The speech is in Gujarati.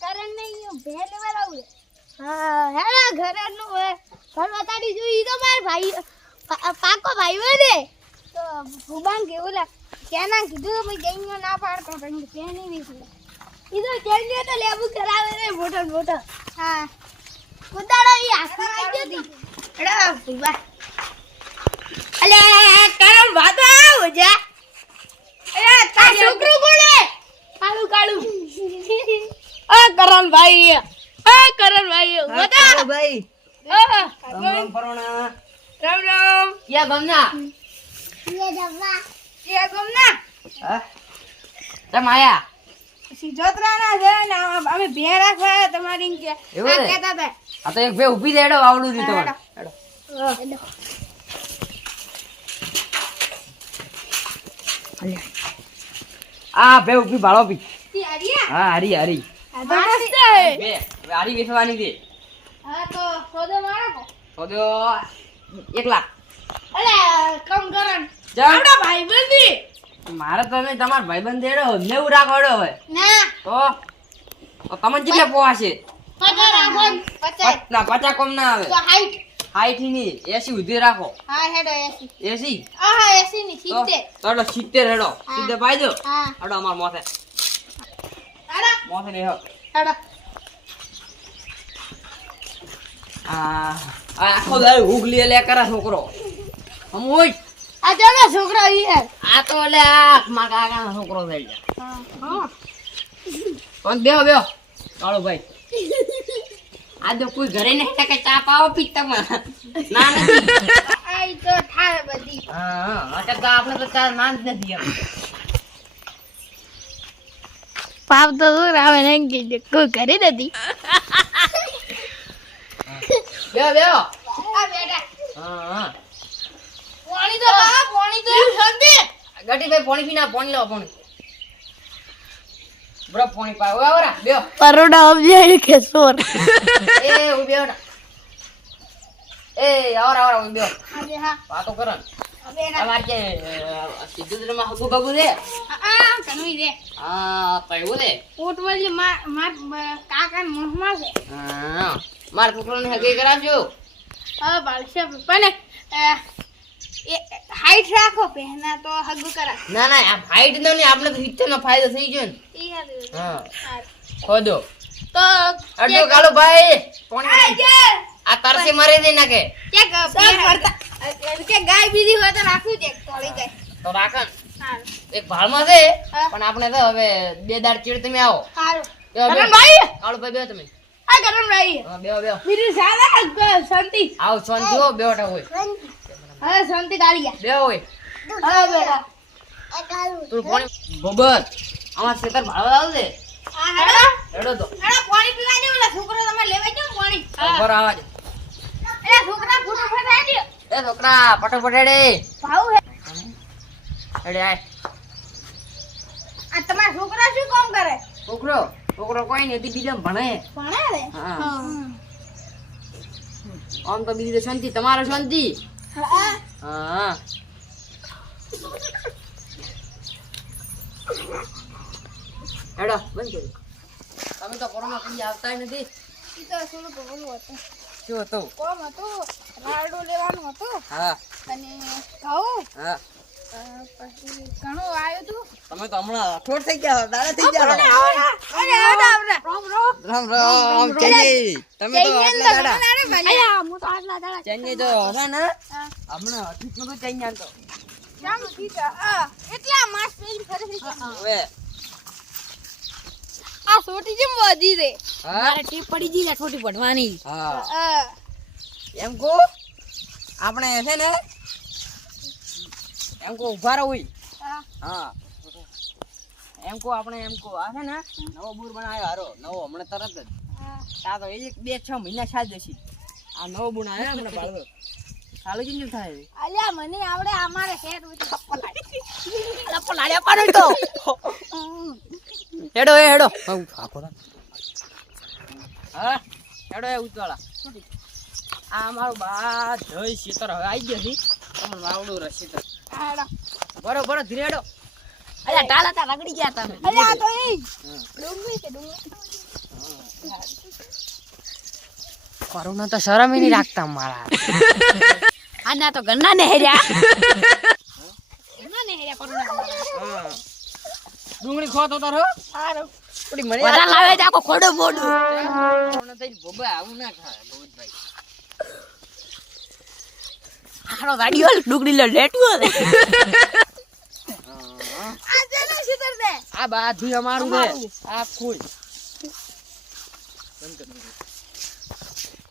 કરણ નહીં ભેલ વાળા હા હેડા ઘરે નું હે ઘર બતાડી જોઈ તો માર ભાઈ પાકો ભાઈ હે ને તો ભૂબાન કેવું લા કેના કીધું ભાઈ જઈને ના પાડતો પણ કે નહીં વિશે ઈ તો જઈને તો લેબુ કરાવે રે મોટો મોટો હા કુદાડો ઈ હાથમાં આવી ગયો એડા ભૂબા અલે કરણ વાતો આવ જા એ તા છોકરો કોણે કાળુ કાળુ કરણ ભાઈ બતા ભાઈ રામ પરોણા રામ યા ગમના યે ગમના હા તમ આયા સિજોતરાના છે ને અમે ભે રાખવા તમારી કે એવું આ છે? કહેતા હતા આ તો એક બે ઊભી દે હેડો આવડું ની તમારે હેડો આ બે ઊભી ભાળો પી તી આરિયા હા હરી હરી આ તો મસ્ત હે બે હવે હરી વેચવાની દે હા તો સોદો મારો કો સોદો 1 લાખ અલે કમ કરણ જા આપડા ભાઈ બંધી મારે તમે તમાર ભાઈબંધ દેડો નેવું રાખોડો હવે ના તો તમને કેટલા પોહાશે પચાસ રાખો 50 ના 50 કમ ના આવે તો હાઈટ 60 ની 80 ઉધી રાખો હા હેડો 80 80 હા 80 ની 70 તો 70 હેડો સીધે પાઈ દો હા હેડો અમાર મોથે હેડો મોથે લેહો હેડો આ આખો દાય હુગલી લે કરે છોકરો હમ ઓય આ જોડો છોકરો ઈ હે આ તો લે આ મા કાકાનો છોકરો થઈ ગયા હા કોણ બેહો બેહો કાળો ભાઈ આ તો કોઈ ઘરે નહીં કે ચા પાવો પીતા ના નથી આઈ તો થાય બધી હા અટક આપણે તો ચા ના જ નથી આમ પાપ તો દૂર આવે ને કે કોઈ કરે નથી બેહો બેહો આ બેટા હા પાણી તો બા પાણી તો ઠંડી ગટી ભાઈ પાણી પીના પાણી લાવો પાણી બ્રો પાણી પાવ આવરા બેહો પરોડા અબજાઈ કે સોર એ ઉ બેહો એ આવરા બેહો આજે હા વાતો કરો બેટા અમાર કે સિદ્ધુદ્રમાં હગુ બગુ દે આ કનુઈ દે હા કયું દે ઓટવલી માર કાકા મોહમાં છે હા માર છોકરાને હગે કરાવજો હા બાલશે પણ એ હાઈટ રાખો પહેના તો હગુ કરા ના ના આ હાઈટ નો ને આપણે તો હિત્તેર નો ફાયદો થઈ ગયો ને ઈ હારું હા ખોદો તો અડો કાળો ભાઈ આ પાણી જે આ તરસે મારી દે નાખે કે ગાય બીજી હોય તો રાખું છે તોડી જાય તો રાખન હારું એક ભાળમાં છે હા. પણ આપણે તો હવે બે દાડ ચીડ તમે આવો હારું બેહો, બેહો. કરણભાઈ કાળો ભાઈ બેહો તમે આ કરણભાઈ હા બેહો બેહો બીજું સાલા શાંતિ આવ શાંતિ હો બેઠા હોય હા શાંતિ ગાળિયા બેહો હોય હા બેટા તું પાણી ગોબર આમાં ખેતર ભાળવા આવજે આ હેડો હેડો તો હેડો પાણી પીવા દે ઓલા છોકરો તમે લેવા જાવ પાણી ખબર આવાજ એ છોકરા ફૂટ ફટાઈ દે એ છોકરા ફટાફટ હેડે ભાવ હે હેડે આય આ તમારા છોકરા શું કામ કરે છોકરો છોકરો કોઈ નથી બીજા ભણે ભણે રે હા. આમ તો બીજી તો શાંતિ તમારે શાંતિ હા હા હેડો બંધ કરી તમે તો કોરોના કઈ આવતા નથી ઈ તો થોડું બોલું હતું શું હતું કોમ હતું રાડું લેવાનું હતું હા અને ઘઉં હા પછી ઘણું આવ્યું હતું તમે તો હમણાં અઠોટ થઈ ગયા દાડા થઈ ગયા અરે રામ રામ ચેન્જી તમે તો આટલા દાડા હું તો આટલા દાડા ચેન્જી તો હે ને હમણાં અઠીક નું તો ચેન્જ આનતો જામ ઠીક એટલા માસ પેલી ફરી હવે આ છોટી જેમ વધી રે હા ટીપ પડી જી ને છોટી પડવાની હા એમ કો આપણે છે ને એમ કો ઉભા રહો હોય હા એમ કો આપણે એમ કો આ છે ને નવો બૂર બનાવ્યો હારો નવો હમણાં તરત જ આ તો 1-2-6 મહિના સાજ જશે આ નવો બૂર આવ્યો હમણાં પાડો ચાલુ જ નહીં થાય અલ્યા મને આવડે અમારે શેર લપલાડ્યા પાડો તો હેડો એ હેડો હા હેડો એ ઉતવાળા આ મારું બા જય શીતર હવે આવી ગયો છે તમને માવડું રસીતર આડા બરો ધીરે હેડો અલ્યા ટાલા તા રગડી ગયા તમે અરે આ તો એ ડુંગળી છે ડુંગળી કોરોના તો શરમ ય નહીં રાખતા મારા આના તો ગન્ના ને હેર્યા ગન્ના ને હેર્યા કોરોના હા ડુંગળી ખોતો તાર હો સારું થોડી મને બધા લાવે છે આખો ખોડો બોડો કોરોના થઈ બોબા આવું ના ખાય ગોવિંદભાઈ હારો ગાડીઓ ડુગડી લો લેટવો આ જેને સીધર દે આ બાધું અમારું છે આ ખોલ બંધ કરી